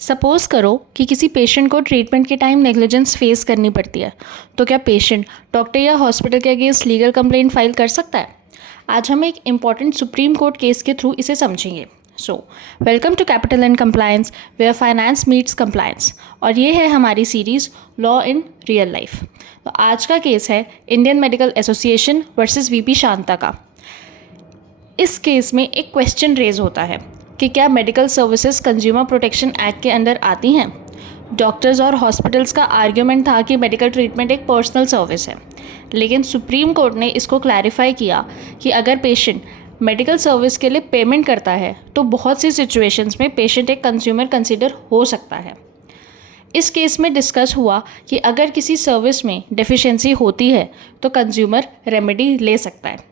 Suppose करो कि किसी पेशेंट को ट्रीटमेंट के टाइम नेग्लिजेंस फेस करनी पड़ती है, तो क्या पेशेंट डॉक्टर या हॉस्पिटल के अगेंस्ट लीगल कंप्लेंट फाइल कर सकता है? आज हम एक इम्पॉर्टेंट सुप्रीम कोर्ट केस के थ्रू इसे समझेंगे। So welcome to capital and compliance where finance meets compliance, और ये है हमारी series law in real life. तो आज का केस है Indian Medical Association versus VP Shantha का। इस केस में एक क्वेश्चन रेज होता है कि क्या medical services consumer protection act के अंदर आती हैं। डॉक्टर्स और हॉस्पिटल्स का आर्ग्यूमेंट था कि मेडिकल ट्रीटमेंट एक पर्सनल सर्विस है, लेकिन सुप्रीम कोर्ट ने इसको क्लैरिफाई किया कि अगर पेशेंट मेडिकल सर्विस के लिए पेमेंट करता है तो बहुत सी सिचुएशंस में पेशेंट एक कंज्यूमर कंसिडर हो सकता है। इस केस में डिस्कस हुआ कि अगर किसी सर्विस में डेफिशिएंसी होती है तो कंज्यूमर रेमेडी ले सकता है।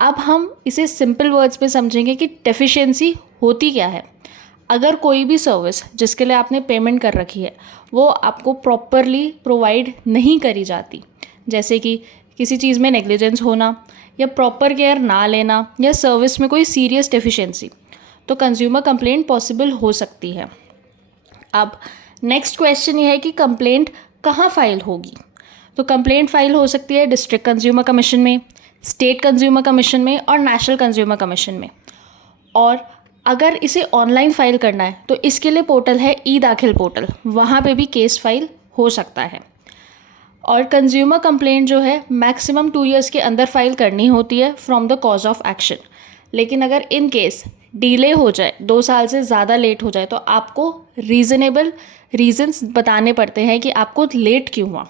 अब हम इसे सिंपल वर्ड्स में समझेंगे कि डेफिशिएंसी होती क्या है। अगर कोई भी सर्विस जिसके लिए आपने पेमेंट कर रखी है वो आपको प्रॉपरली प्रोवाइड नहीं करी जाती, जैसे कि किसी चीज़ में नेग्लिजेंस होना या प्रॉपर केयर ना लेना या सर्विस में कोई सीरियस डेफिशिएंसी, तो कंज्यूमर कंप्लेंट पॉसिबल हो सकती है। अब नेक्स्ट क्वेश्चन ये है कि कंप्लेंट कहाँ फाइल होगी। तो कंप्लेंट फाइल हो सकती है डिस्ट्रिक्ट कंज्यूमर कमीशन में, स्टेट कंज्यूमर कमीशन में और नेशनल कंज्यूमर कमीशन में। और अगर इसे ऑनलाइन फाइल करना है तो इसके लिए पोर्टल है ई दाखिल पोर्टल, वहाँ पे भी केस फाइल हो सकता है। और कंज्यूमर कंप्लेंट जो है मैक्सिमम 2 इयर्स के अंदर फाइल करनी होती है from the cause of action. लेकिन अगर इन केस डिले हो जाए, 2 साल से ज़्यादा लेट हो जाए, तो आपको रीज़नेबल रीजंस बताने पड़ते हैं कि आपको लेट क्यों हुआ।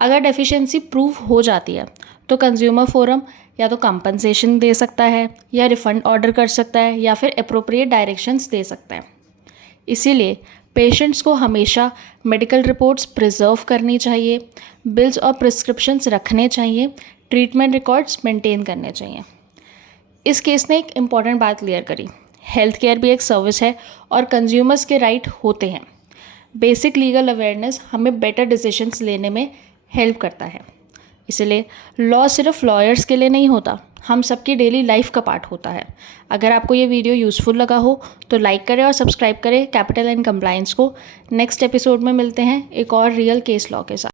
अगर डेफिशिएंसी प्रूव हो जाती है तो कंज्यूमर फोरम या तो कंपनसेशन दे सकता है या रिफ़ंड ऑर्डर कर सकता है या फिर अप्रोप्रिएट डायरेक्शंस दे सकता है। इसीलिए पेशेंट्स को हमेशा मेडिकल रिपोर्ट्स प्रिजर्व करनी चाहिए, बिल्स और प्रिस्क्रिप्शंस रखने चाहिए, ट्रीटमेंट रिकॉर्ड्स मेंटेन करने चाहिए। इस केस ने एक इम्पॉर्टेंट बात क्लियर करी, हेल्थ केयर भी एक सर्विस है और कंज्यूमर्स के राइट होते हैं। बेसिक लीगल अवेयरनेस हमें बेटर डिसीजंस लेने में हेल्प करता है। इसलिए लॉ सिर्फ लॉयर्स के लिए नहीं होता, हम सबकी डेली लाइफ का पार्ट होता है। अगर आपको ये वीडियो यूज़फुल लगा हो तो लाइक करें और सब्सक्राइब करें कैपिटल एंड कंप्लायंस को। नेक्स्ट एपिसोड में मिलते हैं एक और रियल केस लॉ के साथ।